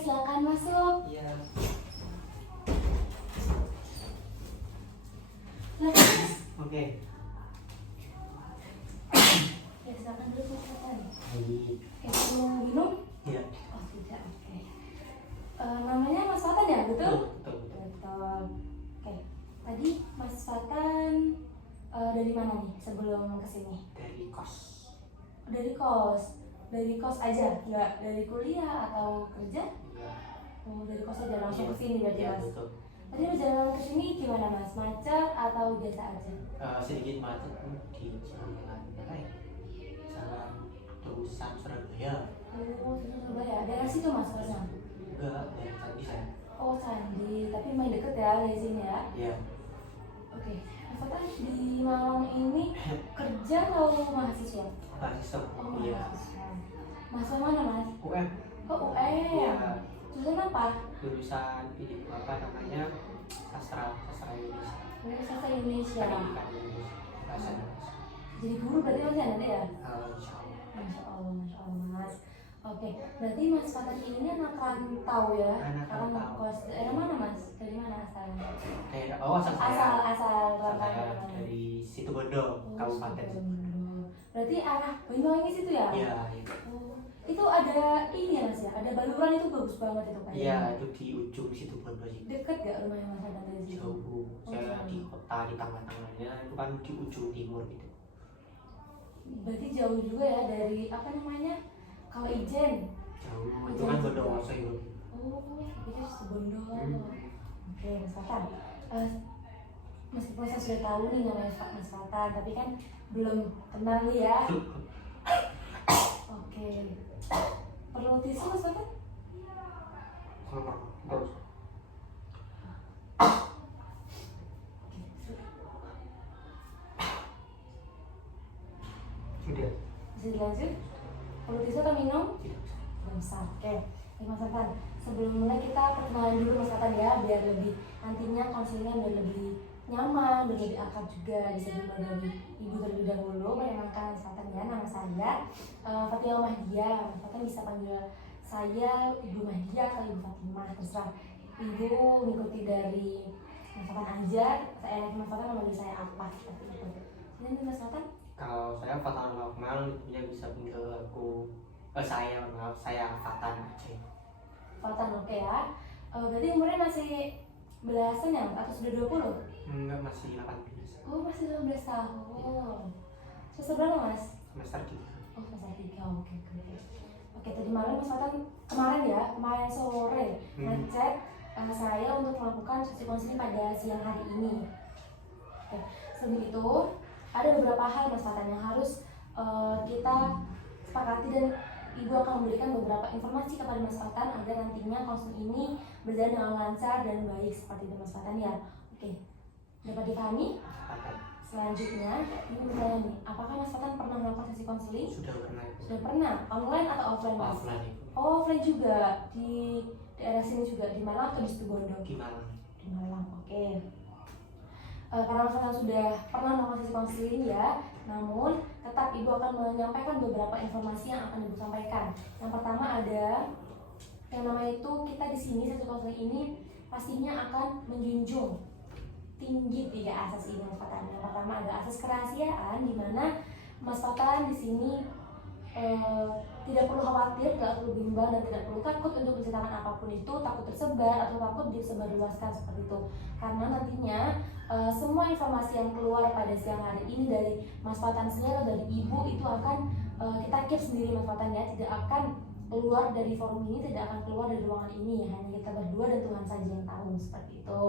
silakan masuk. Iya. Nah, Mas. Oke. Ya, silakan dulu silakan. Baik. Mau minum? Iya. Oh, tidak. Oke. Namanya Mas Fatan ya, betul? Betul. Betul. Oke. Tadi Mas Fatan dari mana nih sebelum kesini? Dari kos. Dari kos. Dari kos aja, nggak dari kuliah atau kerja? Enggak. Oh, dari kos aja langsung kesini berarti Iya, Mas. betul. Tadi perjalanan ke sini gimana Mas? Macet atau biasa aja? Sedikit macet di jalan apa ya? Jalan Terusan Surabaya. Oh, Surabaya. Daerah situ Mas kosnya? Enggak, dari tadi saya. Oh, Candi. Tapi main deket ya dari sini ya? Iya. Oke. Mas Fatan di Malang ini kerja atau mahasiswa? Mahasiswa. Oh, Iya. mahasiswa. Mahasiswa mana Mas? UM. Oh, UM. Iya. Jurusan apa? Jurusan ini apa namanya? Sastra Indonesia. Oh, sastra Indonesia. Pendidikan Indonesia. Bahasa Indonesia. Jadi guru berarti Mas ya nanti ya? Insya Allah. Masya Allah, Masya Allah Mas. Oke, berarti Mas Fatan ini anak rantau ya? Anak Karena rantau. kos daerah mana Mas? Dari mana asalnya? Daerah asal saya. Asal Asal rantau saya mana? dari Situbondo, Kabupaten. Situbondo. Berarti arah Banyuwangi situ ya? Iya. Iya. Oh, itu ada ini ya Mas ya? Ada baluran itu bagus banget itu kan? Iya, itu di ujung Situbondo sih. Deket gak rumahnya Mas Fatan dari situ? Jauh. Saya di kota di tengah-tengahnya itu kan di ujung timur gitu. Berarti jauh juga ya dari apa namanya? Kalau Ijen? Jauh. Itu kan Bondowoso itu. Oh, itu Situbondo. Hmm. Oke, Mas Fatan. Meskipun saya sudah tahu nih namanya Mas Fatan, tapi kan belum kenal nih ya. Oke. Perlu tisu Mas Fatan? Terus. Sudah. Bisa dilanjut? Perlu tisu atau minum? Tidak. Belum usah. Oke. Mas Fatan, sebelum mulai kita perkenalan dulu Mas Fatan ya, biar lebih nantinya konselnya biar lebih nyaman, biar lebih akrab juga. Bisa dimulai dari ibu terlebih dahulu. Perkenalkan Mas Fatan ya, nama saya Fatimah Mahdia. Mas Fatan bisa panggil saya Ibu Mahdia atau Ibu Fatimah, terserah ibu mengikuti dari Mas Fatan aja. Saya Mas Fatan memanggil saya apa seperti itu. Ini Mas Fatan. Kalau saya Fatan Lokmal, ibunya bisa panggil aku saya Fatan aja. Fatan oke ya. Berarti umurnya masih belasan ya atau sudah 20? Enggak, masih 18. Oh, masih 18 tahun. Semester berapa Mas? Semester 3. Oh, semester 3. Oke. Oke, tadi malam Mas Fatan kemarin sore ngechat saya untuk melakukan sesi konseling pada siang hari ini. Oke, sebelum itu ada beberapa hal Mas Fatan yang harus kita sepakati dan Ibu akan memberikan beberapa informasi kepada Mas Fatan agar nantinya konseling ini berjalan dengan lancar dan baik seperti itu Mas Fatan ya. Oke, dapat dipahami? Selanjutnya, ini bertanya nih, apakah Mas Fatan pernah melakukan sesi konseling? Sudah pernah. Sudah pernah, online atau offline Mas? Offline. Oh, offline juga, di daerah sini juga, di Malang atau di Situbondo? Di Malang. Di Malang, oke. Karena Mas Fatan sudah pernah melakukan sesi konseling ya, namun tetap Ibu akan menyampaikan beberapa informasi yang akan Ibu sampaikan. Yang pertama ada yang namanya itu kita di sini sesi konseling ini pastinya akan menjunjung tinggi 3 asas ini Mas Fatan. Yang pertama ada asas kerahasiaan, di mana Mas Fatan di sini tidak perlu khawatir, tidak perlu bimbang dan tidak perlu takut untuk menceritakan apapun itu, takut tersebar atau takut disebarluaskan seperti itu. Karena nantinya semua informasi yang keluar pada siang hari ini dari Mas Fatan sendiri atau dari Ibu itu akan kita keep sendiri Mas Fatan ya, tidak akan keluar dari forum ini, tidak akan keluar dari ruangan ini, hanya kita berdua dan Tuhan saja yang tahu seperti itu.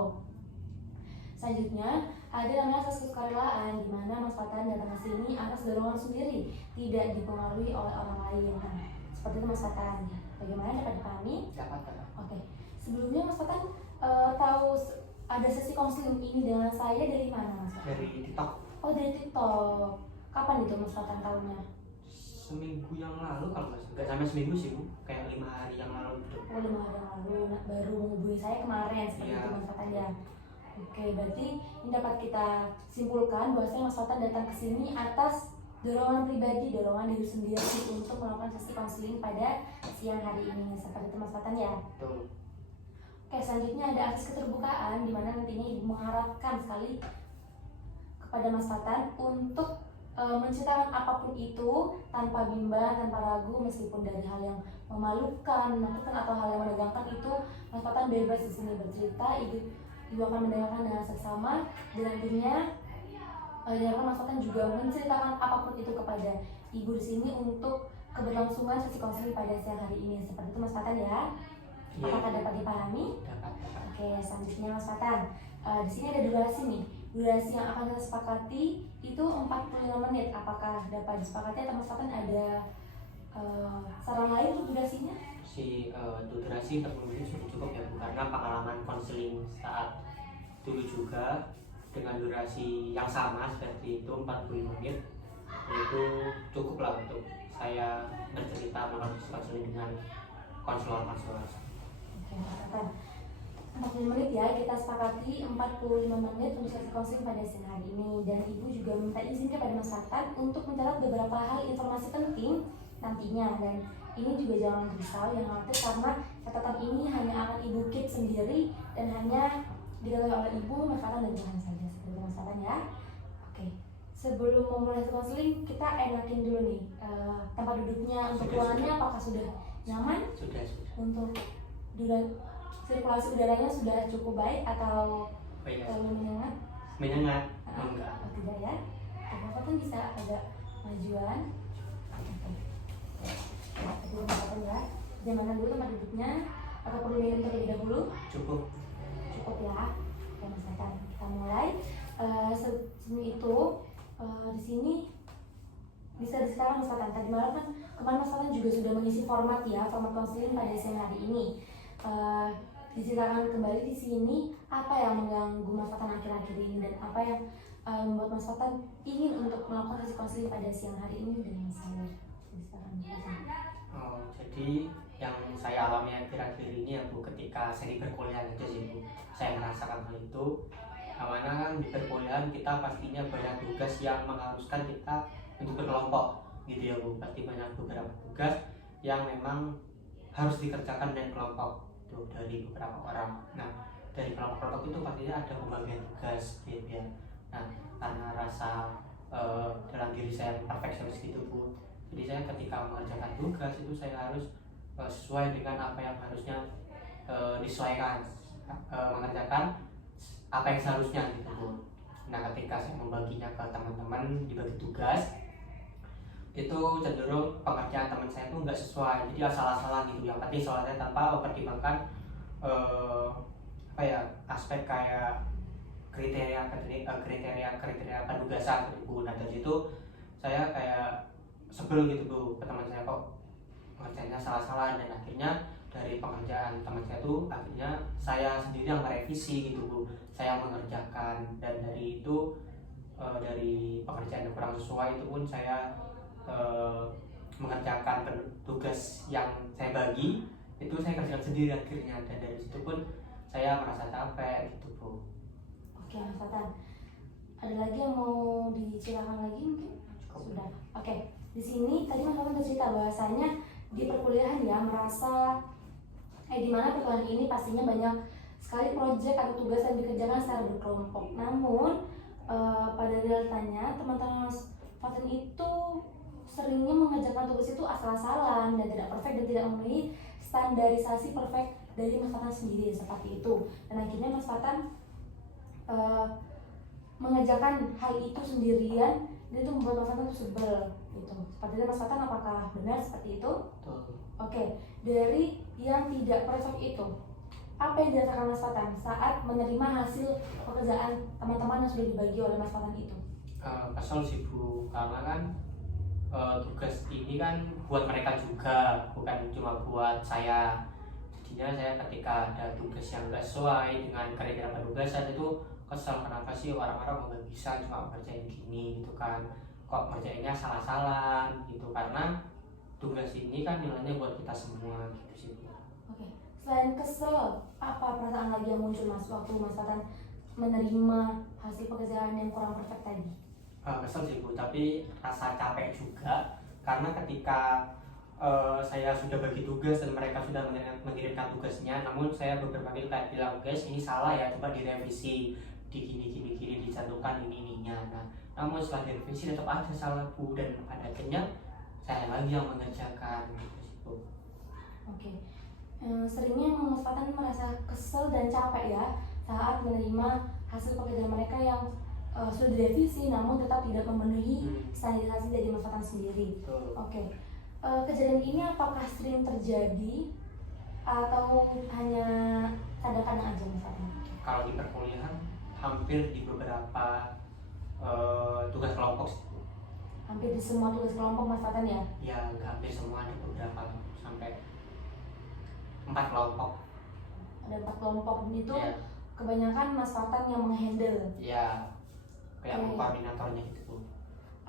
Selanjutnya ada namanya asas kesukarelaan, di mana Mas Fatan datang ke sini atas dorongan sendiri, tidak dipengaruhi oleh orang lain. Nah, seperti itu Mas Fatan. Bagaimana dapat dipahami? Dapat. Oke. Sebelumnya Mas Fatan tahu ada sesi konseling ini dengan saya dari mana Mas Fatan? Dari TikTok. Oh, dari TikTok. Kapan itu Mas Fatan tahunya? Seminggu yang lalu kalau nggak sampai seminggu sih Bu, kayak 5 hari yang lalu gitu. Oh, 5 hari yang lalu. Nah, baru menghubungi saya kemarin seperti Iya. itu Mas Fatan ya. Oke, berarti ini dapat kita simpulkan bahwasanya Mas Fatan datang ke sini atas dorongan pribadi, dorongan diri sendiri untuk melakukan sesi konseling pada siang hari ini. Seperti itu Mas Fatan ya. Betul. Oke, selanjutnya ada akses keterbukaan, di mana nantinya Ibu mengharapkan sekali kepada Mas Fatan untuk menceritakan apapun itu tanpa bimbang, tanpa ragu, meskipun dari hal yang memalukan, menakutkan atau hal yang menegangkan itu Mas Fatan bebas di sini bercerita. Ibu akan mendengarkan dengan seksama, dan nantinya Mas Fatan juga menceritakan apapun itu kepada Ibu di sini untuk keberlangsungan sesi konseling pada siang hari ini. Seperti itu Mas Fatan ya. Apakah dapat dipahami? Dapat. Oke, selanjutnya Mas Fatan. Di sini ada durasi nih. Durasi yang akan kita sepakati itu 45 menit. Apakah dapat disepakati atau Mas Fatan ada saran lain untuk durasinya? Durasi 40 menit sudah cukup ya Bu, karena pengalaman konseling saat dulu juga dengan durasi yang sama seperti itu 45 menit itu cukup lah untuk saya bercerita melakukan konseling dengan konselor. Oke, Mas Fatan. 45 menit ya, kita sepakati 45 menit untuk sesi konseling pada siang hari ini. Dan Ibu juga minta izin kepada Mas Fatan untuk mencatat beberapa hal informasi penting nantinya. Dan ini juga jangan risau, yang khawatir, karena catatan ini hanya akan Ibu keep sendiri dan hanya diketahui oleh Ibu, Mas Fatan, dan Tuhan saja. Seperti Mas Fatan ya. Oke, sebelum memulai sesi konseling, kita enakin dulu nih tempat duduknya, untuk ruangannya apakah sudah nyaman? Sudah. Untuk sirkulasi udaranya sudah cukup baik atau menyengat? Menyengat? Enggak. Oh, tidak ya. Mas Fatan bisa agak majuan. Oke. Mas ya. Jangan dulu tempat duduknya atau perlu minum terlebih dahulu? Cukup ya. Oke Mas Fatan, kita mulai. Sebelum itu di sini bisa disertakan Mas Fatan. Tadi malam kan kemarin Mas Fatan juga sudah mengisi format konseling pada siang hari ini. Diceritakan kembali di sini apa yang mengganggu Mas Fatan akhir-akhir ini dan apa yang membuat Mas Fatan ingin untuk melakukan sesi konseling pada siang hari ini dengan saya. Jadi yang saya alami akhir-akhir ini ya Bu, ketika saya di perkuliahan aja sih Bu, saya merasakan hal itu. Karena kan di perkuliahan kita pastinya banyak tugas yang mengharuskan kita untuk berkelompok gitu ya Bu. Pasti banyak beberapa tugas yang memang harus dikerjakan dengan kelompok tuh dari beberapa orang. Nah, dari kelompok-kelompok itu pastinya ada pembagian tugas gitu ya. Nah, karena rasa dalam diri saya perfeksionis gitu Bu, jadi saya ketika mengerjakan tugas itu saya harus sesuai dengan apa yang harusnya disesuaikan, mengerjakan apa yang seharusnya gitu Bu. Nah, ketika saya membaginya ke teman-teman dibagi tugas, itu cenderung pengerjaan teman saya itu nggak sesuai, jadi asal-asalan gitu. Yang penting soalnya tanpa mempertimbangkan aspek kayak kriteria penugasan gitu Bu. Nah, dari situ saya kayak sebel gitu Bu ke teman saya, kok pengerjaannya salah-salah, dan akhirnya dari pengerjaan teman saya itu akhirnya saya sendiri yang merevisi gitu Bu. Saya mengerjakan, dan dari itu dari pekerjaan yang kurang sesuai itu pun saya mengerjakan tugas yang saya bagi itu saya kerjakan sendiri akhirnya, dan dari situ pun saya merasa capek gitu Bu. Oke Mas Fatan, ada lagi yang mau diceritakan lagi mungkin? Sudah. Oke. Di sini tadi Mas Fatan bercerita bahwasanya di perkuliahan ya merasa di mana perkuliahan ini pastinya banyak sekali proyek atau tugas yang dikerjakan secara berkelompok. Namun pada realitanya teman-teman Mas Fatan itu seringnya mengerjakan tugas itu asal-asalan dan tidak perfect dan tidak memenuhi standarisasi perfect dari Mas Fatan sendiri seperti itu. Dan akhirnya Mas Fatan mengerjakan hal itu sendirian, dan itu membuat Mas Fatan tuh sebel gitu. Seperti itu Mas Fatan, apakah benar seperti itu? Oke, dari yang tidak perfect itu, apa yang dirasakan Mas Fatan saat menerima hasil pekerjaan teman-teman yang sudah dibagi oleh Mas Fatan itu? Kesel sih Bu, karena kan tugas ini kan buat mereka juga, bukan cuma buat saya. Jadinya saya ketika ada tugas yang nggak sesuai dengan kriteria penugasan itu kesel, kenapa sih orang-orang nggak bisa cuma ngerjain gini gitu kan, kok ngerjainnya salah-salah gitu. Karena tugas ini kan nilainya buat kita semua gitu sih Bu. Oke. Selain kesel, apa perasaan lagi yang muncul Mas waktu Mas Fatan menerima hasil pekerjaan yang kurang perfect tadi? Kesel sih Bu, tapi rasa capek juga karena ketika saya sudah bagi tugas dan mereka sudah mengirimkan tugasnya, namun saya beberapa kali kayak bilang, guys ini salah ya, coba direvisi, di gini dicantumkan ininya. Nah, namun setelah direvisi tetap ada salah Bu, dan pada akhirnya saya lagi yang mengerjakan gitu sih Bu. Oke. Seringnya Mas Fatan merasa kesel dan capek ya saat menerima hasil pekerjaan mereka yang sudah direvisi namun tetap tidak memenuhi standarisasi dari Mas Fatan sendiri. Betul. Oke. Kejadian ini apakah sering terjadi atau hanya kadang-kadang aja Mas Fatan? Kalau di perkuliahan hampir di beberapa tugas kelompok sih Bu. Hampir di semua tugas kelompok Mas Fatan ya? Ya nggak hampir semua, ada beberapa sampai 4 kelompok. Ada 4 kelompok itu Ya, kebanyakan Mas Fatan yang menghandle. ya kayak Oke. koordinatornya gitu Bu.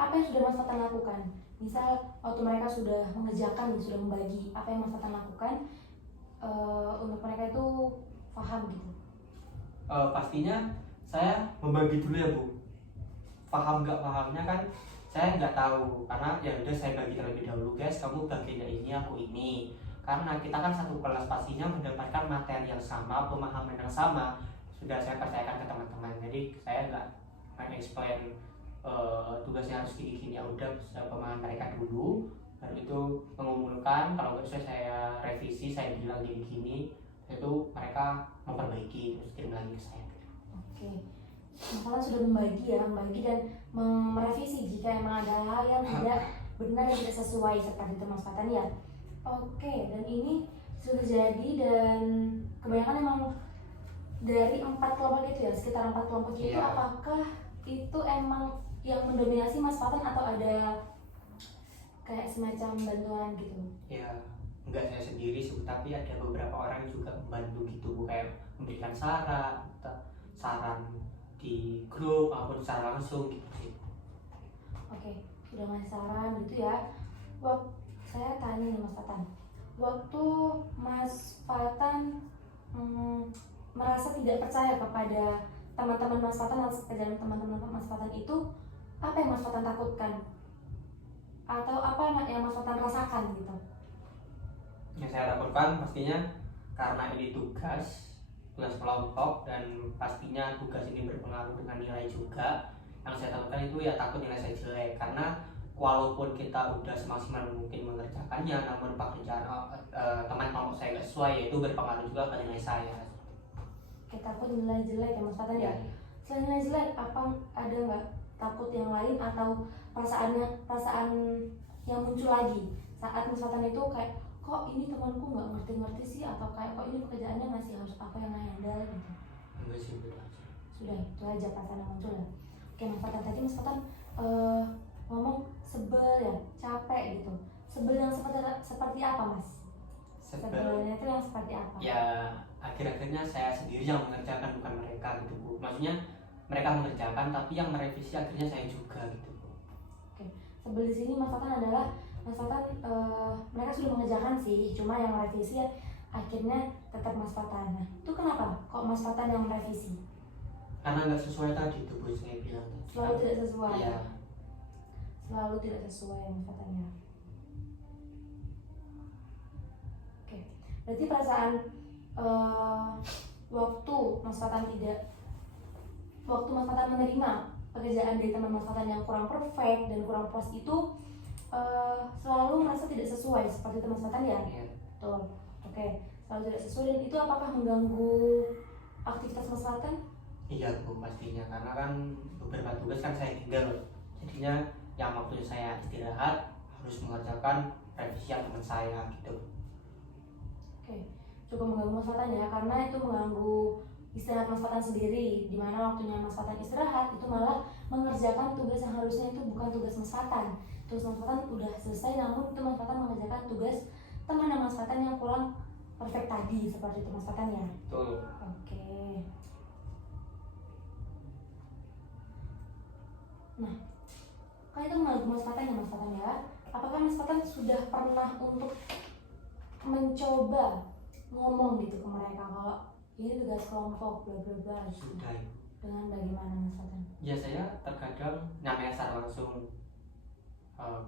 Apa yang sudah Mas Fatan lakukan? Misal waktu mereka sudah mengerjakan, sudah membagi, apa yang Mas Fatan lakukan untuk mereka itu paham gitu? Pastinya saya membagi dulu ya Bu. Paham nggak pahamnya kan saya nggak tahu, karena ya udah saya bagi terlebih dahulu, guys kamu baginya ini, aku ini, karena kita kan satu kelas pastinya mendapatkan materi yang sama, pemahaman yang sama, sudah saya percayakan ke teman-teman. Jadi saya nggak explain tugasnya harus gini-gini, ya udah saya pemahaman mereka dulu, baru itu mengumpulkan, kalau nggak sesuai saya revisi, saya bilang gini-gini, itu mereka memperbaiki terus kirim lagi ke saya. Oke. Mas Fatan sudah membagi dan merevisi jika emang ada hal yang tidak benar dan tidak sesuai seperti itu Mas Fatan ya. Oke, dan ini sudah terjadi dan kebanyakan emang dari 4 kelompok itu ya, sekitar 4 kelompok itu, Iya. apakah itu emang yang mendominasi Mas Fatan atau ada kayak semacam bantuan gitu? Ya enggak saya sendiri sih, tapi ada beberapa orang juga membantu gitu Bu, kayak memberikan saran di grup maupun secara langsung gitu sih. Oke, sudah ngasih saran gitu ya. Saya tanya nih Mas Fatan, waktu Mas Fatan merasa tidak percaya kepada teman-teman Mas Fatan atas pekerjaan teman-teman Mas Fatan itu, apa yang Mas Fatan takutkan? Atau apa yang Mas Fatan rasakan gitu? Yang saya takutkan pastinya karena ini tugas kelompok dan pastinya tugas ini berpengaruh dengan nilai juga. Yang saya takutkan itu ya takut nilai saya jelek, karena walaupun kita udah semaksimal mungkin mengerjakannya, namun pekerjaan teman kelompok saya nggak sesuai, yaitu berpengaruh juga ke nilai saya. Oke, takut nilai jelek ya Mas Fatan ya. Selain nilai jelek, apa ada nggak takut yang lain atau perasaan yang muncul lagi saat Mas Fatan itu kayak, kok ini temanku nggak ngerti-ngerti sih, atau kayak kok ini pekerjaannya masih harus apa yang handle gitu? Enggak sih betul. Sudah itu aja perasaan yang muncul ya. Oke Mas Fatan, tadi Mas Fatan ngomong sebel ya, capek gitu. Sebel yang seperti apa Mas? Sebelnya itu yang seperti apa? Ya akhir-akhirnya saya sendiri yang mengerjakan, bukan mereka gitu Bu. Maksudnya mereka mengerjakan tapi yang merevisi akhirnya saya juga gitu Bu. Oke, sebel di sini Mas Fatan adalah Mas Fatan mereka sudah mengerjakan sih, cuma yang merevisi ya, akhirnya tetap Mas Fatan. Nah, itu kenapa kok Mas Fatan yang merevisi? Karena nggak sesuai tadi tuh Bu, saya bilang Selalu tidak sesuai. Iya. Selalu tidak sesuai Mas Fatan ya. Oke, berarti perasaan waktu Mas Fatan menerima pekerjaan dari teman Mas Fatan yang kurang perfect dan kurang puas itu selalu merasa tidak sesuai seperti itu Mas Fatan ya? Iya. Betul. Oke, selalu tidak sesuai, dan itu apakah mengganggu aktivitas Mas Fatan? Iya Bu, pastinya, karena kan beberapa tugas kan saya tinggal, jadinya yang waktunya saya istirahat harus mengerjakan revisian teman saya gitu. Oke, cukup mengganggu Mas Fatan ya, karena itu mengganggu istirahat Mas Fatan sendiri, dimana waktunya Mas Fatan istirahat itu malah mengerjakan tugas yang harusnya itu bukan tugas Mas Fatan. Tugas Mas Fatan udah selesai, namun itu Mas Fatan mengerjakan tugas teman Mas Fatan yang kurang perfect tadi, seperti itu Mas Fatan ya. Betul. Oke. Nah, kan itu mengganggu Mas Fatan ya Mas Fatan ya. Apakah Mas Fatan sudah pernah untuk mencoba ngomong gitu ke mereka kalau ini tugas kelompok bla bla bla gitu? Sudah. dengan bagaimana Mas Fatan? Ya saya terkadang namanya secara langsung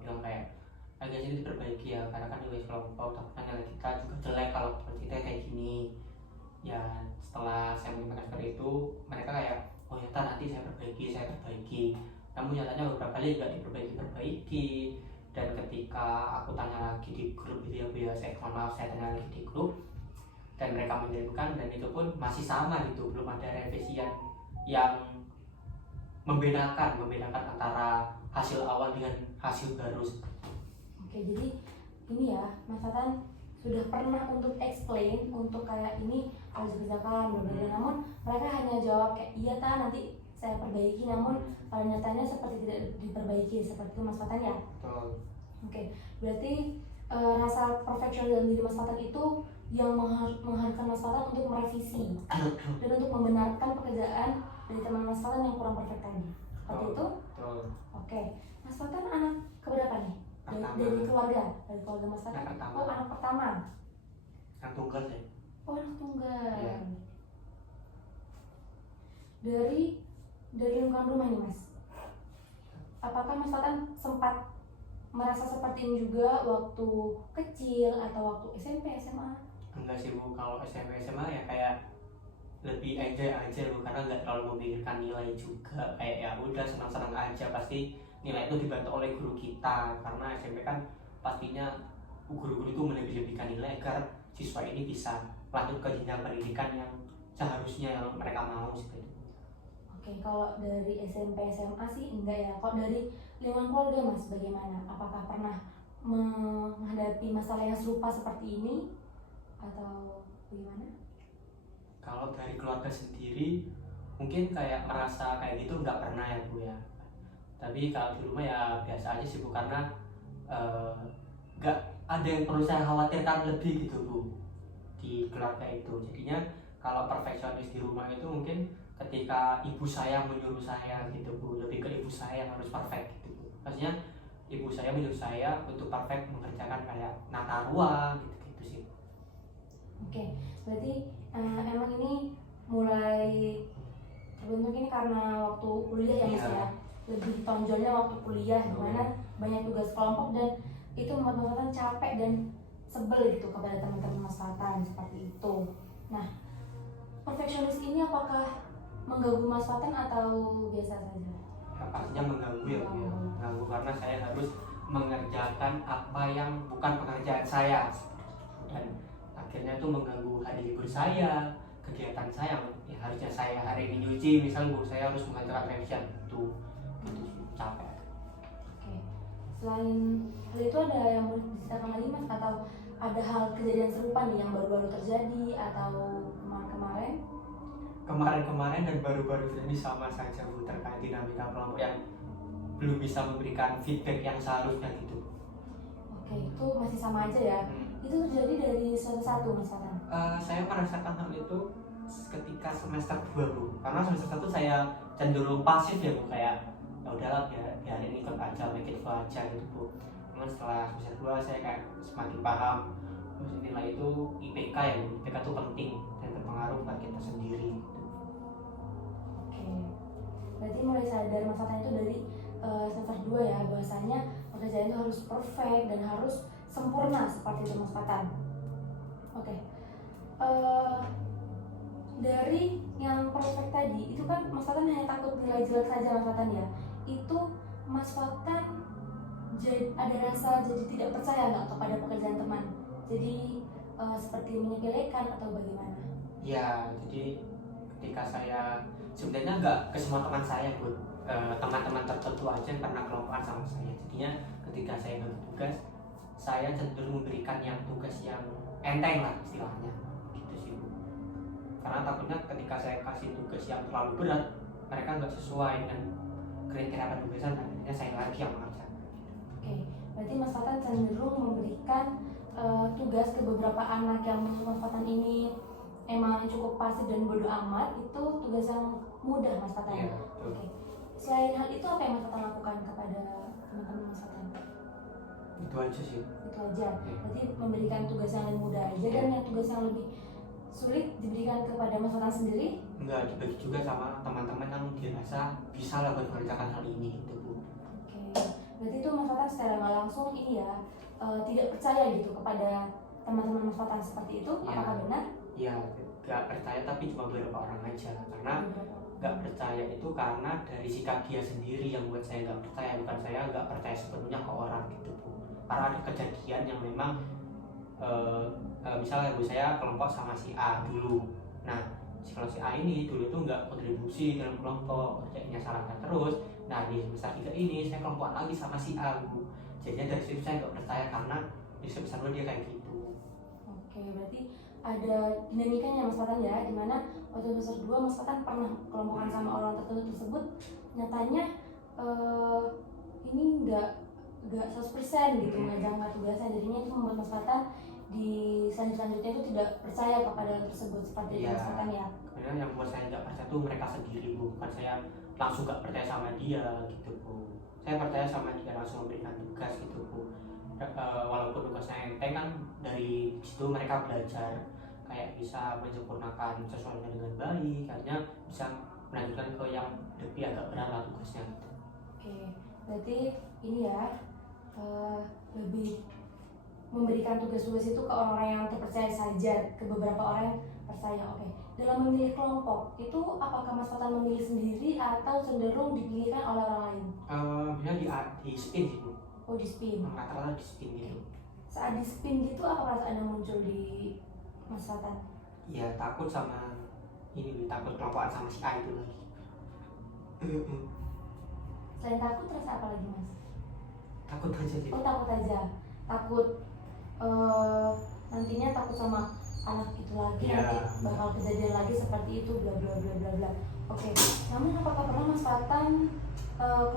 bilang kayak agak sini diperbaiki ya, karena kan nilai kelompok takutnya nilai kita juga jelek kalau teman kita kayak gini. Ya setelah saya menyampaikan seperti itu, mereka kayak oh ya nanti saya perbaiki. Namun nyatanya beberapa kali nggak diperbaiki. Dan ketika aku tanya lagi di grup itu ya Bu ya, mohon maaf saya tanya lagi di grup dan mereka mengirimkan, dan itu pun masih sama gitu, belum ada revisian yang membedakan antara hasil awal dengan hasil baru. Oke, jadi ini ya Mas Fatan sudah pernah untuk explain untuk kayak ini harus dikerjakan berbeda, namun mereka hanya jawab kayak iya nanti saya perbaiki, namun pada nyatanya seperti tidak diperbaiki, seperti itu Mas Fatan ya. Betul. Oke, berarti rasa perfeksionis dalam diri Mas Fatan itu yang mengharuskan Mas Fatan untuk merevisi dan untuk membenarkan pekerjaan dari teman Mas Fatan yang kurang perfect tadi. Seperti itu? Betul. Oke, Mas Fatan anak keberapa nih? Dari keluarga Mas Fatan? Anak pertama. Oh, anak pertama. Yang tunggal sih. Oh, anak tunggal. Iya. Dari lingkungan rumah nih Mas, apakah Mas Fatan sempat merasa seperti ini juga waktu kecil atau waktu SMP, SMA? Enggak sih Bu, kalau SMP SMA ya kayak lebih enjoy aja Bu, karena nggak terlalu memikirkan nilai juga, kayak ya udah senang-senang aja. Pasti nilai itu dibantu oleh guru kita, karena SMP kan pastinya guru-guru itu melebih-lebihkan nilai agar siswa ini bisa lanjut ke jenjang pendidikan yang seharusnya yang mereka mau seperti itu. Oke, kalau dari SMP, SMA sih enggak ya. Kalau dari lingkungan keluarga Mas bagaimana? Apakah pernah menghadapi masalah yang serupa seperti ini atau bagaimana? Kalau dari keluarga sendiri mungkin kayak merasa kayak gitu nggak pernah ya Bu ya. Tapi kalau di rumah ya biasa aja sih Bu, karena nggak ada yang perlu saya khawatirkan lebih gitu Bu di keluarga itu. Jadinya kalau perfeksionis di rumah itu mungkin ketika ibu saya menyuruh saya gitu Bu, lebih ke ibu saya yang harus perfect gitu Bu. Maksudnya ibu saya menyuruh saya untuk perfect mengerjakan kayak nata ruang gitu-gitu sih. Oke, berarti emang ini mulai terbentuk ini karena waktu kuliah ya Mas Iya. ya. Lebih tonjolnya waktu kuliah dimana banyak tugas kelompok dan itu membuat Mas Fatan capek dan sebel gitu kepada teman-teman Mas Fatan seperti itu. Nah, perfeksionis ini apakah mengganggu Mas Fatan atau biasa saja? Ya, pastinya mengganggu ya Bu ya. Mengganggu karena saya harus mengerjakan apa yang bukan pekerjaan saya, dan akhirnya itu mengganggu hari libur saya, kegiatan saya yang harusnya saya hari ini nyuci, misal Bu, saya harus mengerjakan revision itu sih, capek. Oke. Selain hal itu ada yang mau diceritakan lagi Mas atau ada hal kejadian serupa nih yang baru-baru terjadi atau Kemarin dan baru-baru ini sama saja Bu, terkait dinamika kelompok yang belum bisa memberikan feedback yang seharusnya gitu. Oke, itu masih sama aja ya. Itu terjadi dari semester 1 Mas Fatan? Saya merasakan hal itu ketika semester 2 Bu, karena semester 1 saya cenderung pasif ya Bu, kayak ya udahlah biarin ikut aja, make it flow aja gitu Bu. Cuman setelah semester 2 saya kayak semakin paham bahwa nilai itu IPK ya Bu, IPK itu penting dan berpengaruh buat kita sendiri gitu. Oke. Berarti mulai sadar Mas Fatan itu dari semester 2 ya, bahwasanya pekerjaan itu harus perfect dan harus sempurna seperti itu Mas Fatan. Oke. Dari yang perfect tadi itu kan Mas Fatan hanya takut nilai jelek saja Mas Fatan ya. Itu Mas Fatan ada rasa jadi tidak percaya nggak kepada pekerjaan teman? Jadi seperti menyepelekan atau bagaimana? Ya, jadi ketika saya sebenarnya nggak ke semua teman saya Bu, teman-teman tertentu aja yang pernah kelompokan sama saya. Jadinya ketika saya bagi tugas, saya cenderung memberikan yang tugas yang enteng lah istilahnya gitu sih Bu. Karena takutnya ketika saya kasih tugas yang terlalu berat, mereka nggak sesuai dengan kriteria penugasan, akhirnya saya lagi yang mengerjakan. Oke, berarti Mas Fatan cenderung memberikan tugas ke beberapa anak yang menurut Mas Fatan ini emang cukup pasif dan bodo amat, itu tugas yang mudah Mas Fatan. Iya, betul. Oke. Selain hal itu apa yang Mas Fatan lakukan kepada teman-teman Mas Fatan? Itu aja sih. Itu aja. Berarti memberikan tugas yang lebih mudah aja dan yang tugas yang lebih sulit diberikan kepada Mas Fatan sendiri? Enggak, dibagi juga sama teman-teman yang dirasa bisa lah buat mengerjakan hal ini gitu Bu. Oke, berarti itu Mas Fatan secara nggak langsung ini ya tidak percaya gitu kepada teman-teman Mas Fatan seperti itu, Ya. apakah benar? Ya, nggak percaya tapi cuma beberapa orang aja. Karena nggak percaya itu karena dari sikap dia sendiri yang buat saya nggak percaya, bukan saya nggak percaya sepenuhnya ke orang gitu Bu. Karena ada kejadian yang memang misalnya Bu, saya kelompok sama si A dulu. Nah, kalau si A ini dulu tuh nggak kontribusi dalam kelompok, kerjanya salahkan terus. Nah, di semester 3 ini saya kelompokan lagi sama si A Bu. Jadinya dari situ saya nggak percaya karena di semester 2 dia kayak gitu. Oke, berarti ada dinamikanya Mas Fatan ya, dimana waktu semester 2 Mas Fatan pernah kelompokan sama orang tertentu tersebut, nyatanya ini nggak 100% gitu mengerjakan tugasnya, jadinya itu membuat Mas Fatan di selanjutnya itu tidak percaya kepada orang tersebut seperti itu Mas Fatan ya. Karena yang buat saya nggak percaya tuh mereka sendiri Bu, bukan saya langsung nggak percaya sama dia gitu Bu. Saya percaya sama dia langsung memberikan tugas gitu Bu. Walaupun tugasnya enteng kan, dari situ mereka belajar kayak bisa menyempurnakan sesuatu dengan baik, akhirnya bisa melanjutkan ke yang lebih agak berat lah tugasnya gitu. Oke, berarti ini ya lebih memberikan tugas-tugas itu ke orang-orang yang terpercaya saja, ke beberapa orang yang percaya. Oke, dalam memilih kelompok itu apakah Mas Fatan memilih sendiri atau cenderung dipilihkan oleh orang lain? Misalnya di spin sih Bu, Oh, di spin. rata-rata di spin gitu. Saat di spin gitu apa perasaan yang muncul di Mas Fatan? Ya takut sama ini, takut kelompokan sama si A itu lagi. Selain takut terus apa lagi Mas? Takut aja sih. Oh, takut aja. Takut nantinya takut sama anak itu lagi, Iya. nanti bakal kejadian lagi seperti itu, bla bla bla bla bla. Oke, namun apakah pernah Mas Fatan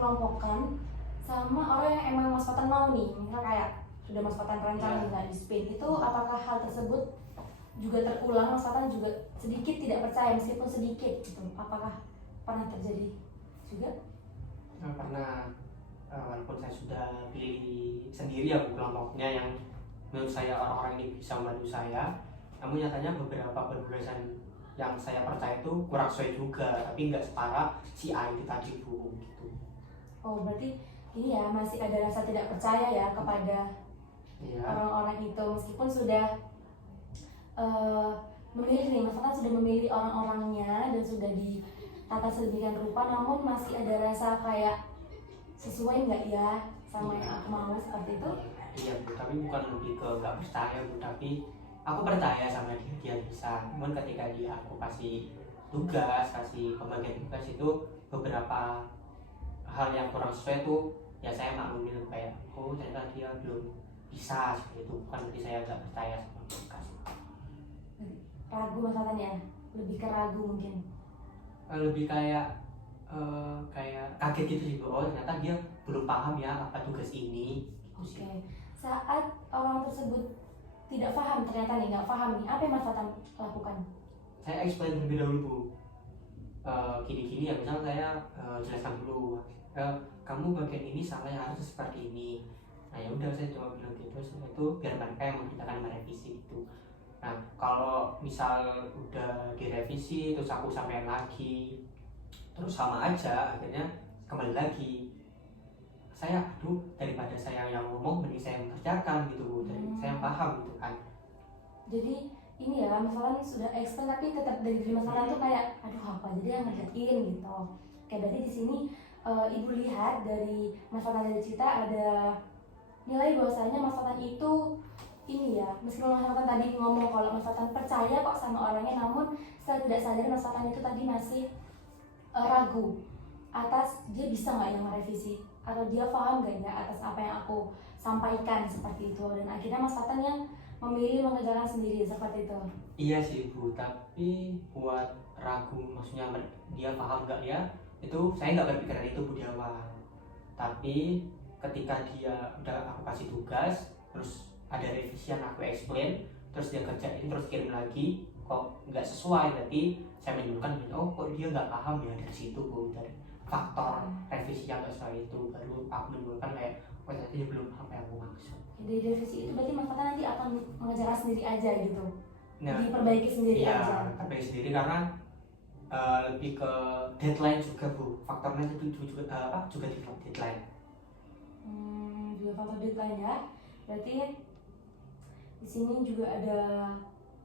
kelompokkan sama orang yang emang Mas Fatan mau nih, misal kayak sudah Mas Fatan rancang Iya. nih nggak di spin, itu apakah hal tersebut juga terulang? Mas Fatan juga sedikit tidak percaya meskipun sedikit gitu, apakah pernah terjadi juga? Pernah, walaupun saya sudah pilih sendiri ya Bu kelompoknya yang menurut saya orang-orang ini bisa membantu saya, namun nyatanya beberapa penugasan yang saya percaya itu kurang sesuai juga, tapi nggak separah si A itu tadi Bu gitu. Oh, berarti ini ya masih ada rasa tidak percaya ya kepada Iya. orang-orang itu meskipun sudah memilih nih, Mas Fatan sudah memilih orang-orangnya dan sudah ditata sedemikian rupa, namun masih ada rasa kayak sesuai nggak ya sama yang aku mau, seperti itu? Iya Bu, tapi bukan lebih ke nggak percaya Bu, tapi aku percaya sama dia bisa. Namun ketika dia aku kasih tugas, kasih pembagian tugas itu beberapa hal yang kurang sesuai tuh ya saya maklumin kayak oh ternyata dia belum bisa seperti itu, bukan berarti saya nggak percaya sama tugas. Ragu Mas Fatan ya? Lebih ke ragu mungkin? Lebih kayak kaget gitu sih Bu, oh ternyata dia belum paham ya apa tugas ini gitu sih. Oke, saat orang tersebut tidak paham, ternyata nih nggak paham nih, apa yang Mas Fatan lakukan? Saya explain terlebih dahulu Bu, gini-gini ya, misal saya jelaskan dulu, kamu bagian ini salah ya, harus seperti ini. Nah ya udah saya coba bilang gitu, setelah itu biar mereka yang mengerjakan merevisi itu. Nah kalau misal udah direvisi terus aku sampein lagi terus sama aja, akhirnya kembali lagi saya aduh daripada saya yang ngomong mending saya mengerjakan gitu Bu, dari saya yang paham gitu kan. Jadi ini ya, Mas Fatan sudah explain tapi tetap dari diri Mas Fatan tuh kayak aduh apa aja dia yang ngerjain gitu. Oke, berarti di sini ibu lihat dari Mas Fatan dari Cita ada nilai bahwasanya Mas Fatan itu ini ya, meskipun Mas Fatan tadi ngomong kalau Mas Fatan percaya kok sama orangnya, namun setelah tidak sadar Mas Fatan itu tadi masih ragu atas dia bisa nggak yang merevisi atau dia paham nggak ya atas apa yang aku sampaikan seperti itu, dan akhirnya Mas Fatan yang memilih mengerjakan sendiri seperti itu. Iya sih Bu, tapi buat ragu maksudnya dia paham nggak ya, itu saya nggak berpikiran itu Bu di awal. Tapi ketika dia udah aku kasih tugas, terus ada revisian aku explain, terus dia kerjain terus kirim lagi, kok nggak sesuai, berarti saya menyimpulkan oh kok dia nggak paham ya, dari situ Bu, dari faktor revisi yang nggak sesuai itu baru aku menyimpulkan kayak oh ternyata dia belum apa yang aku maksud. Dari revisi itu berarti Mas Fatan nanti akan mengerjakan sendiri aja gitu. Nah, diperbaiki sendiri iya, aja. perbaiki sendiri karena lebih ke deadline juga Bu. Faktornya itu juga deadline. Juga faktor deadline ya. Berarti di sini juga ada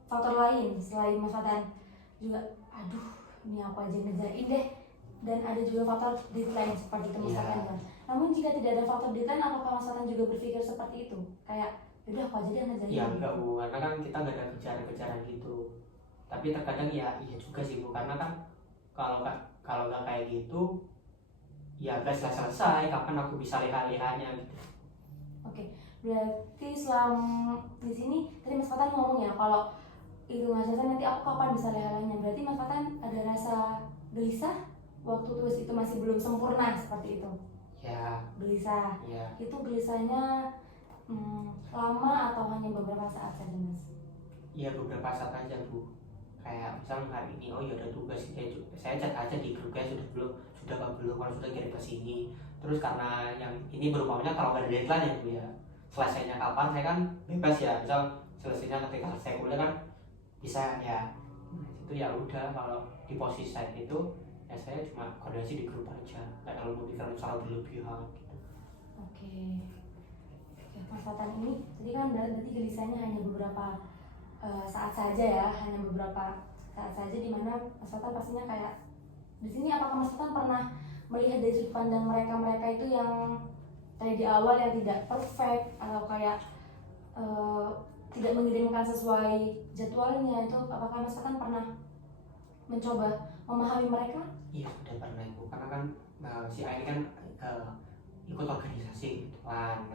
faktor lain selain Mas Fatan juga. Aduh, ini aku aja ngerjain deh. Dan ada juga faktor deadline seperti itu Mas Iya. Fatan ya. Namun jika tidak ada faktor deadline, apakah Mas Fatan juga berpikir seperti itu? Kayak, yaudah aku aja deh ngerjain. Iya enggak Bu, karena kan kita nggak ada kejaran-kejaran gitu. Tapi terkadang ya iya juga sih Bu, karena kan kalau nggak kayak gitu ya nggak selesai. Kapan aku bisa lihat-lihatnya gitu. Oke, berarti selama di sini tadi Mas Fatan ngomong ya kalau itu ngerjain nanti aku kapan bisa lihat-lihatnya. Berarti Mas Fatan ada rasa gelisah waktu tulis itu masih belum sempurna seperti itu. Ya, Gelisah. ya. Itu gelisahnya lama atau hanya beberapa saat saja Mas? Iya beberapa saat aja Bu. Kayak misal hari ini oh ya udah tugas saya chat aja di grup ya sudah apa belum, kalau sudah kirim ke sini. Terus karena yang ini berupamanya kalau nggak ada deadline ya Bu ya, selesainya kapan saya kan bebas ya, misal selesainya ketika selesai kuliah kan bisa ya. Itu ya udah, kalau di posisi saya itu ya saya cuma koordinasi di grup aja, nggak terlalu memikirkan secara berlebihan gitu. Oke. Mas Fatan ini tadi kan berarti gelisahnya hanya beberapa saat saja ya, hanya beberapa saat saja di mana Mas Fatan pastinya kayak di sini. Apakah Mas Fatan pernah melihat dari sudut pandang mereka itu yang tadi di awal yang tidak perfect atau kayak tidak mengirimkan sesuai jadwalnya itu? Apakah Mas Fatan pernah mencoba memahami mereka? Iya sudah pernah Ibu, karena kan si A ini kan ikut organisasi gitu kan.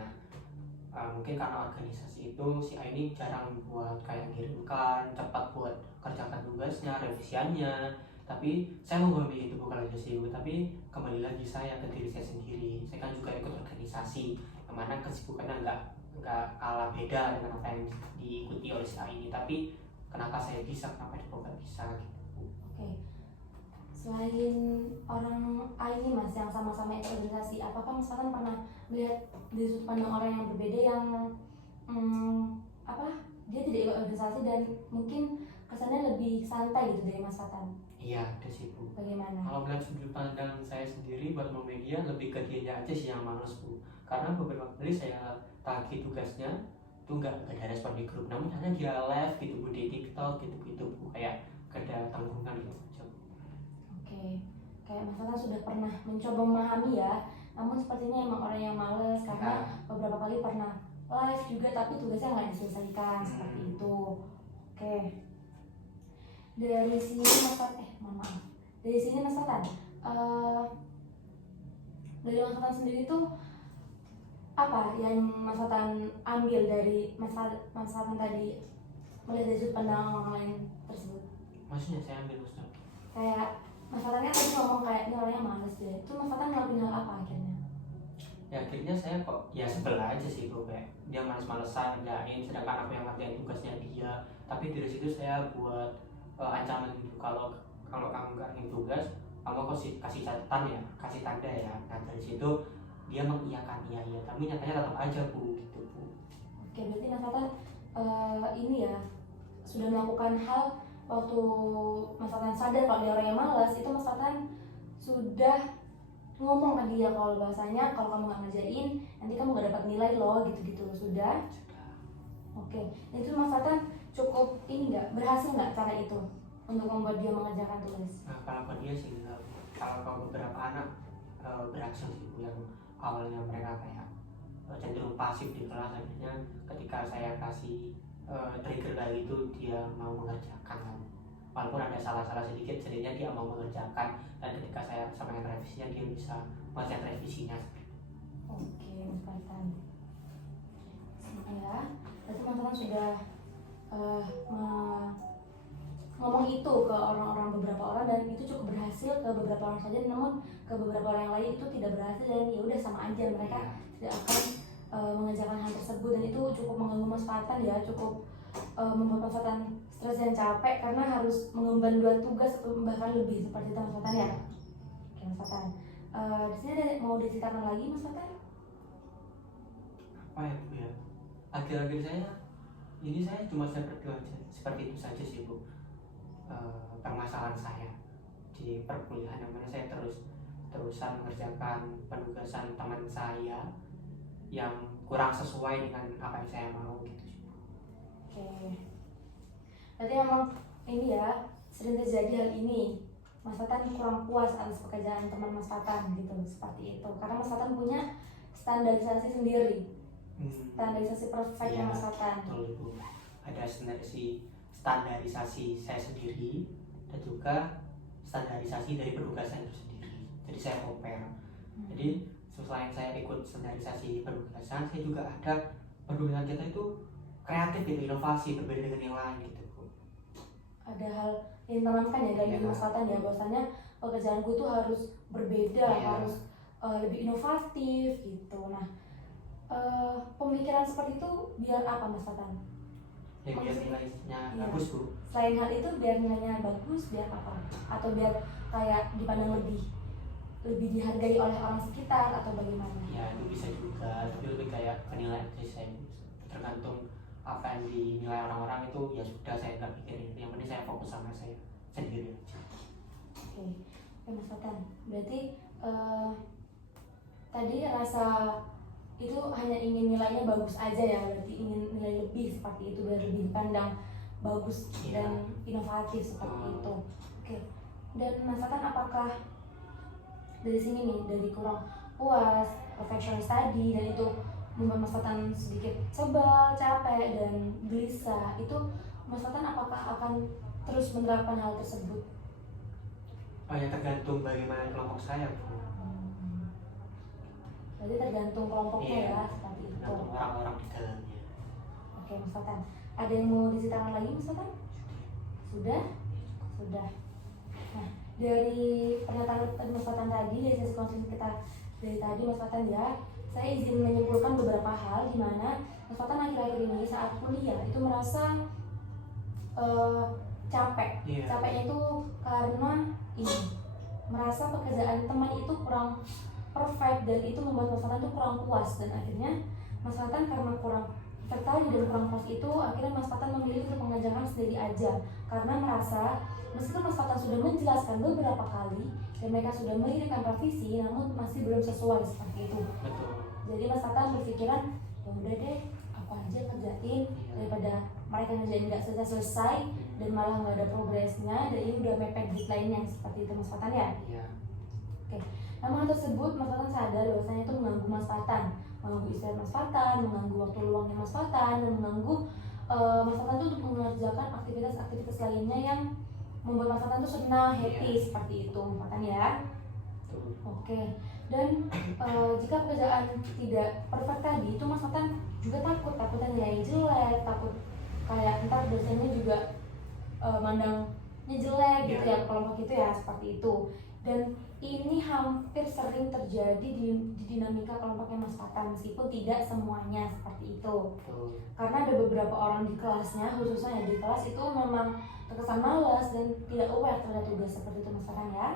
Nah, mungkin karena organisasi itu si A ini jarang buat kayak kirimkan cepat buat kerjakan tugasnya, revisiannya. Tapi saya memahami itu bukan aja sih, tapi kembali lagi saya ke diri saya sendiri. Saya kan juga ikut organisasi, yang mana kesibukannya nggak kalah beda dengan apa yang diikuti oleh si A ini. Tapi kenapa saya bisa, kenapa dia kok nggak bisa gitu. Oke. Selain orang A ini Mas yang sama-sama ikut organisasi, apakah Mas Fatan pernah melihat dari sudut pandang orang yang berbeda yang dia tidak ikut organisasi dan mungkin kesannya lebih santai gitu dari Mas Fatan? Iya, ada sih Bu. Bagaimana? Kalau melihat sudut pandang saya sendiri buat media lebih ke dianya aja sih yang males Bu. Karena beberapa kali saya tagih tugasnya itu nggak ada respon di grup, namun hanya dia live gitu Bu di TikTok gitu Bu, kayak gak ada tanggungan gitu aja Bu. Oke, kayak Mas Fatan sudah pernah mencoba memahami ya, namun sepertinya emang orang yang males karena beberapa kali pernah live juga tapi tugasnya nggak diselesaikan seperti itu. Oke, dari sini Mas Fatan, dari sini Mas Fatan, dari Mas Fatan sendiri tuh apa yang Mas Fatan ambil dari Mas Fatan tadi melihat dari sudut pandang orang lain tersebut? Maksudnya saya ambil Ustaz. Kayak Mas Fatan kan tadi ngomong kayak ini orangnya males deh. Itu Mas Fatan ngelakuin hal apa akhirnya? Ya akhirnya saya kok ya sebel aja sih Bu, kayak dia males-malesan ngerjain sedangkan aku yang ngerjain tugasnya dia. Tapi dari situ saya buat ancaman gitu, kalau kamu nggak ngerjain tugas kamu kasih catatan ya, kasih tanda ya. Nah dari situ dia mengiyakan iya, tapi nyatanya tetap aja Bu gitu Bu. Oke, berarti Mas Fatan ini ya sudah melakukan hal waktu Mas Fatan sadar kalau dia orang yang malas, itu Mas Fatan sudah ngomong ke dia kalau bahasanya kalau kamu nggak ngerjain nanti kamu nggak dapat nilai loh gitu-gitu. Sudah. Oke, itu Mas Fatan cukup ini nggak berhasil nggak cara itu untuk membuat dia mengerjakan tugas? Nah kalau dia sih enggak. Kalau beberapa anak berhasil sih Bu, yang awalnya mereka kayak cenderung pasif di kelas, akhirnya ketika saya kasih trigger kayak itu dia mau mengerjakan, walaupun ada salah-salah sedikit setidaknya dia mau mengerjakan, dan ketika saya sampaikan revisinya dia bisa mengerjakan revisinya. Oke, Mas Fatan. Ya, berarti Mas Fatan sudah ngomong itu ke orang-orang, beberapa orang, dan itu cukup berhasil ke beberapa orang saja, namun ke beberapa orang yang lain itu tidak berhasil dan ya udah sama aja mereka tidak akan mengerjakan hal tersebut, dan itu cukup mengganggu Mas Fatan ya, cukup membuat Mas Fatan stres dan capek karena harus mengemban 2 tugas atau bahkan lebih seperti itu Mas Fatan ya. Oke Mas Fatan, di sini ada mau diceritakan lagi Mas Fatan? Apa ya Bu ya, akhir-akhir saya ini saya cuma seperti itu saja sih Bu. Permasalahan saya di perkuliahan, yang mana saya terusan mengerjakan penugasan teman saya yang kurang sesuai dengan apa yang saya mau gitu sih. Oke. Berarti emang ini ya sering terjadi hal ini. Mas Fatan kurang puas atas pekerjaan teman Mas Fatan gitu, seperti itu. Karena Mas Fatan punya standarisasi sendiri, standarisasi perfect Iya, Mas Fatan. betul Bu. Ada standarisasi saya sendiri dan juga standarisasi dari penugasan itu sendiri. Jadi saya compare. Jadi selain saya ikut standarisasi penugasan, saya juga ada penugasan kita itu kreatif gitu, inovasi berbeda dengan yang lain gitu Bu. Ada hal yang ditanamkan ya dari Mas Fatan ya, bahwasanya pekerjaanku tuh harus berbeda, harus lebih inovatif gitu. Nah, pemikiran seperti itu biar apa Mas Fatan? Ya, biar nilainya Iya. bagus Bu. Selain hal itu biar nilainya bagus, biar apa? Atau biar kayak dipandang lebih dihargai oleh orang sekitar atau bagaimana? Ya itu bisa juga, tapi lebih kayak penilaian dari saya tergantung apa yang dinilai orang-orang itu, ya sudah saya nggak pikirin, yang penting saya fokus sama saya sendiri aja. Oke, Mas Fatan, berarti tadi rasa itu hanya ingin nilainya bagus aja ya, berarti ingin nilai lebih seperti itu, biar lebih dipandang bagus dan inovatif seperti itu. Oke, dan Mas Fatan apakah dari sini nih, dari kurang puas, perfectionist tadi, dan itu membuat Mas Fatan sedikit sebal, capek, dan gelisah, itu Mas Fatan apakah akan terus menerapkan hal tersebut? Ya tergantung bagaimana kelompok saya Bu. Berarti tergantung kelompoknya ya, seperti itu. Tergantung orang-orang di dalamnya. Oke Mas Fatan, ada yang mau diceritakan lagi Mas Fatan? Sudah? Sudah. Nah, dari pernyataan Mas Fatan tadi, dari sesi konsul kita dari tadi Mas Fatan ya, saya izin menyimpulkan beberapa hal di mana Mas Fatan akhir-akhir ini saat kuliah itu merasa capek. Capeknya itu karena ini, merasa pekerjaan teman itu kurang perfect dan itu membuat Mas Fatan itu kurang puas, dan akhirnya Mas Fatan karena kurang tertarik dan kurang puas itu, akhirnya Mas Fatan memilih untuk mengerjakan sendiri aja karena merasa meskipun Mas Fatan sudah menjelaskan beberapa kali dan mereka sudah mengirimkan revisi, namun masih belum sesuai seperti itu. Betul. Jadi Mas Fatan berpikiran, ya udah deh, aku aja kerjain daripada mereka ngerjain nggak selesai dan malah nggak ada progresnya, dan ini udah mepet deadline-nya seperti itu Mas Fatan ya. Iya. Oke. Namun hal tersebut Mas Fatan sadar bahwasanya itu mengganggu Mas Fatan, mengganggu istirahat Mas Fatan, mengganggu waktu luangnya Mas Fatan, dan mengganggu Mas Fatan itu untuk mengerjakan aktivitas-aktivitas lainnya yang membuat Mas Fatan itu senang, happy seperti itu Mas Fatan ya. Oke. Dan jika pekerjaan tidak perfect tadi itu Mas Fatan juga takutnya nilainya jelek, takut kayak ntar dosennya juga mandangnya jelek gitu ya, kelompok itu ya, seperti itu. Dan ini hampir sering terjadi di dinamika kelompoknya Mas Fatan, meskipun tidak semuanya seperti itu. Karena ada beberapa orang di kelasnya, khususnya di kelas itu memang terkesan malas dan tidak aware terhadap tugas seperti itu Mas Fatan ya.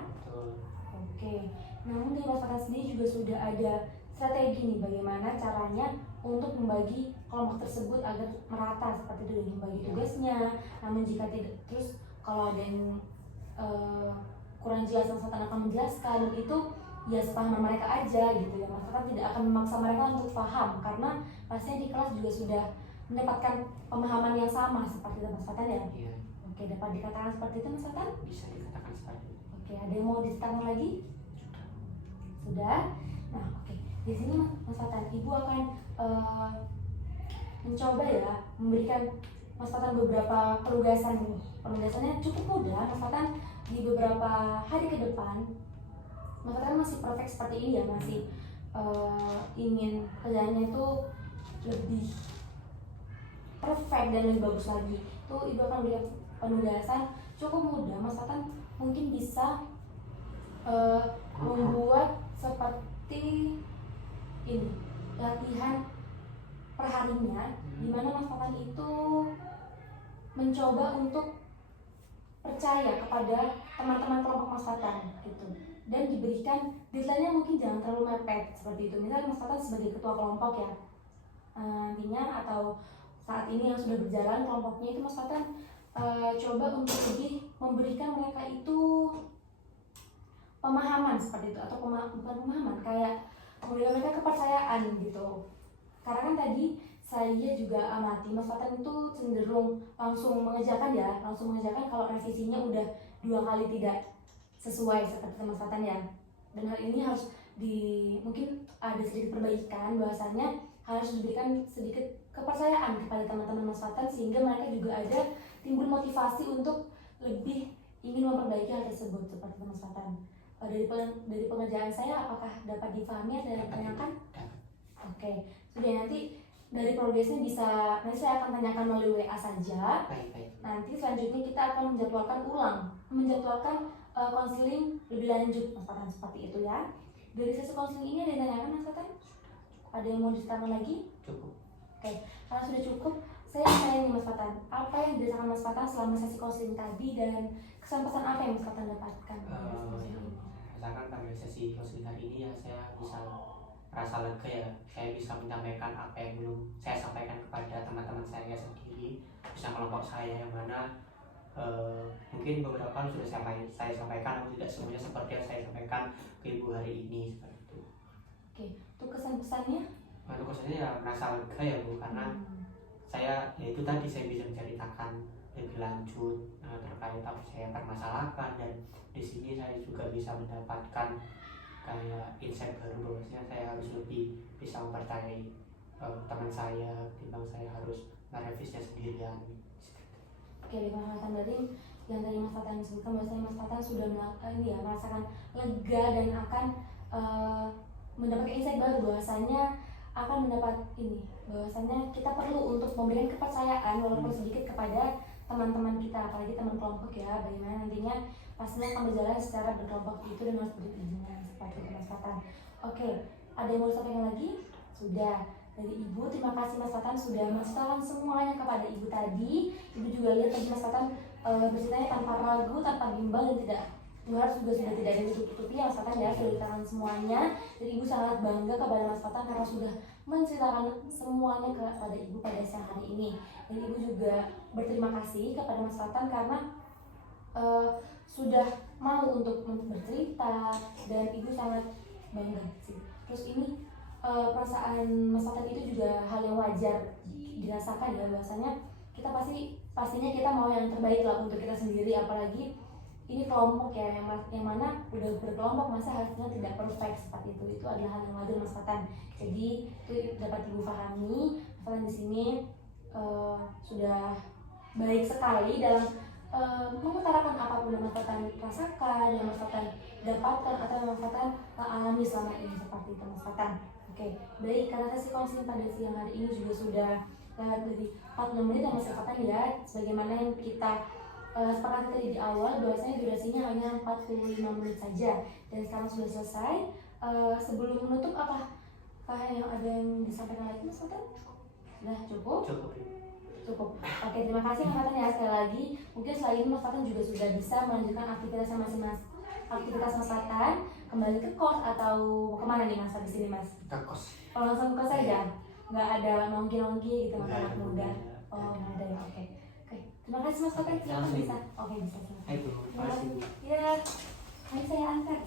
Oke. Namun di Mas Fatan sendiri juga sudah ada strategi nih bagaimana caranya untuk membagi kelompok tersebut agar merata seperti itu, dengan membagi tugasnya. Namun jika tidak, terus kalau ada yang kurang jelas Mas Fatan akan menjelaskan, dan itu ya sepahaman mereka aja gitu ya. Mas Fatan tidak akan memaksa mereka untuk paham karena pastinya di kelas juga sudah mendapatkan pemahaman yang sama seperti itu Mas Fatan ya. Iya. Oke, dapat dikatakan seperti itu Mas Fatan? Bisa dikatakan seperti itu. Oke, ada yang mau diceritakan lagi? Sudah. Nah, oke. Di sini Mas Fatan, Ibu akan mencoba ya memberikan Mas Fatan beberapa penugasan. Penugasannya cukup mudah Mas Fatan. Di beberapa hari ke depan Mas Fatan masih perfect seperti ini ya, masih ingin kerjaannya itu lebih perfect dan lebih bagus lagi. Tuh Ibu akan memberikan penugasan cukup mudah. Mas Fatan mungkin bisa membuat seperti ini, latihan perharinya, di mana Mas Fatan itu mencoba untuk percaya kepada teman-teman kelompok Mas Fatan gitu, dan diberikan deadline-nya mungkin jangan terlalu mepet seperti itu. Misalnya Mas Fatan sebagai ketua kelompok ya, nantinya atau saat ini yang sudah berjalan kelompoknya itu Mas Fatan coba untuk lebih memberikan mereka itu pemahaman seperti itu, atau bukan pemahaman, kayak memberikan mereka kepercayaan gitu. Karena kan tadi saya juga amati Mas Fatan itu cenderung langsung mengerjakan kalau revisinya udah 2 kali tidak sesuai seperti Mas Fatan ya. Dan hal ini harus mungkin ada sedikit perbaikan, bahwasanya harus diberikan sedikit kepercayaan kepada teman-teman Mas Fatan sehingga mereka juga ada timbul motivasi untuk lebih ingin memperbaiki hal tersebut seperti itu Mas Fatan. Dari pengerjaan saya apakah dapat difahami dan ditanyakan? Oke, sudah, nanti dari progresnya nanti saya akan tanyakan melalui WA saja. Baik. Nanti selanjutnya kita akan menjadwalkan konseling lebih lanjut Mas Fatan, seperti itu ya. Dari sesi konseling ini ada yang ditanyakan Mas Fatan? Ada yang mau ditanyakan lagi? Cukup. Oke, karena sudah cukup, saya ingin tanya nih Mas Fatan, apa yang dirasakan Mas Fatan selama sesi konseling tadi dan kesan pesan apa yang Mas Fatan dapatkan? Rasakan pada sesi konseling hari ini ya, saya bisa merasa lega ya, saya bisa menyampaikan apa yang belum saya sampaikan kepada teman-teman saya sendiri, bisa kelompok saya yang mana mungkin beberapa sudah saya sampaikan, namun tidak semuanya seperti yang saya sampaikan ke Ibu hari ini, seperti itu. Oke, untuk kesan pesannya? Untuk kesannya ya merasa lega ya Bu, karena saya ya itu tadi, saya bisa menceritakan lebih lanjut terkait apa saya permasalahkan, dan di sini saya juga bisa mendapatkan kayak insight baru bahwasanya saya harus lebih bisa mempercayai teman saya ketimbang saya harus merevisnya sendirian. Oke, dari pengamatan dari yang tadi Mas Fatan sebutkan, bahwasanya Mas Fatan sudah merasakan lega dan akan mendapatkan insight baru bahwasanya bahwasanya kita perlu untuk memberikan kepercayaan walaupun sedikit kepada teman-teman kita, apalagi teman kelompok ya, bagaimana nantinya pastinya akan berjalan secara berkelompok itu dan harus berizinkan seperti itu Mas Fatan. Oke, ada yang mau disampaikan lagi? Sudah. Dari Ibu, terima kasih Mas Fatan sudah menceritakan semuanya kepada Ibu tadi. Ibu juga lihat tadi Mas Fatan berceritanya tanpa ragu, tanpa bimbang, dan tidak juga sudah tidak ada tutup-tutupi ya Mas Fatan ya, sudah diterangkan semuanya. Dan Ibu sangat bangga kepada Mas Fatan karena sudah menceritakan semuanya kepada Ibu pada siang hari ini. Dan Ibu juga berterima kasih kepada Mas Fatan karena sudah mau untuk bercerita, dan Ibu sangat bangga sih. Terus ini perasaan Mas Fatan itu juga hal yang wajar dirasakan ya, bahwasanya kita pastinya kita mau yang terbaik lah untuk kita sendiri, apalagi ini kelompok ya, yang mana udah berkelompok masa harusnya tidak perfect seperti itu adalah hal yang wajar Mas Fatan. Jadi itu dapat Ibu pahami. Mas Fatan di sini sudah baik sekali dalam mengutarakan apapun yang Mas Fatan rasakan, yang Mas Fatan dapatkan atau yang Mas Fatan alami selama ini, seperti itu Mas Fatan. Oke, baik, karena sesi konseling pada siang hari ini juga sudah dari 40 menit yang Mas Fatan ya, sebagaimana yang kita sepakati tadi di awal, bahwasanya durasinya hanya 45 menit saja, dan sekarang sudah selesai. Sebelum menutup, apakah yang ada yang disampaikan lagi Mas Fatan? Sudah cukup? Cukup. Oke, terima kasih Mas Fatan ya sekali lagi. Mungkin selain ini Mas Fatan juga sudah bisa melanjutkan aktivitasnya masing-masing. Aktivitas Mas Fatan kembali ke kos atau kemana nih Mas habis ini Mas? Ke kos. Oh, langsung ke kos saja? Nggak ada nongki-nongki gitu Mas anak muda? Nggak Oh, nggak ada ya, oke. Terima kasih Mas Fatan, silakan bisa. Oke, bisa. Terima kasih. Ya, mari saya antar.